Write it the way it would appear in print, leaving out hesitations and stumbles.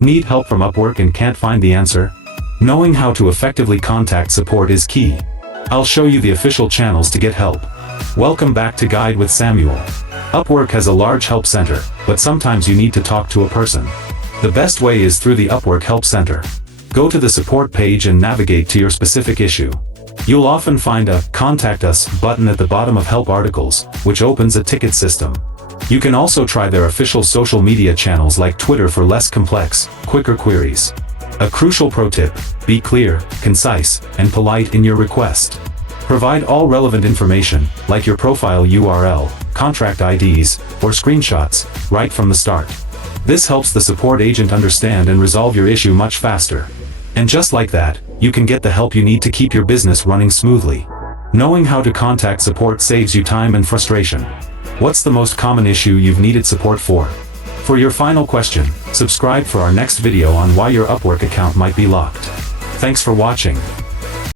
Need help from Upwork and can't find the answer? Knowing how to effectively contact support is key. I'll show you the official channels to get help. Welcome back to Guide with Samuel. Upwork has a large help center, but sometimes you need to talk to a person. The best way is through the Upwork Help Center. Go to the support page and navigate to your specific issue. You'll often find a Contact Us button at the bottom of help articles, which opens a ticket system. You can also try their official social media channels like Twitter for less complex, quicker queries. A crucial pro tip: be clear, concise, and polite in your request. Provide all relevant information, like your profile URL, contract IDs, or screenshots, right from the start. This helps the support agent understand and resolve your issue much faster. And just like that, you can get the help you need to keep your business running smoothly. Knowing how to contact support saves you time and frustration. What's the most common issue you've needed support for? For your final question, subscribe for our next video on why your Upwork account might be locked. Thanks for watching.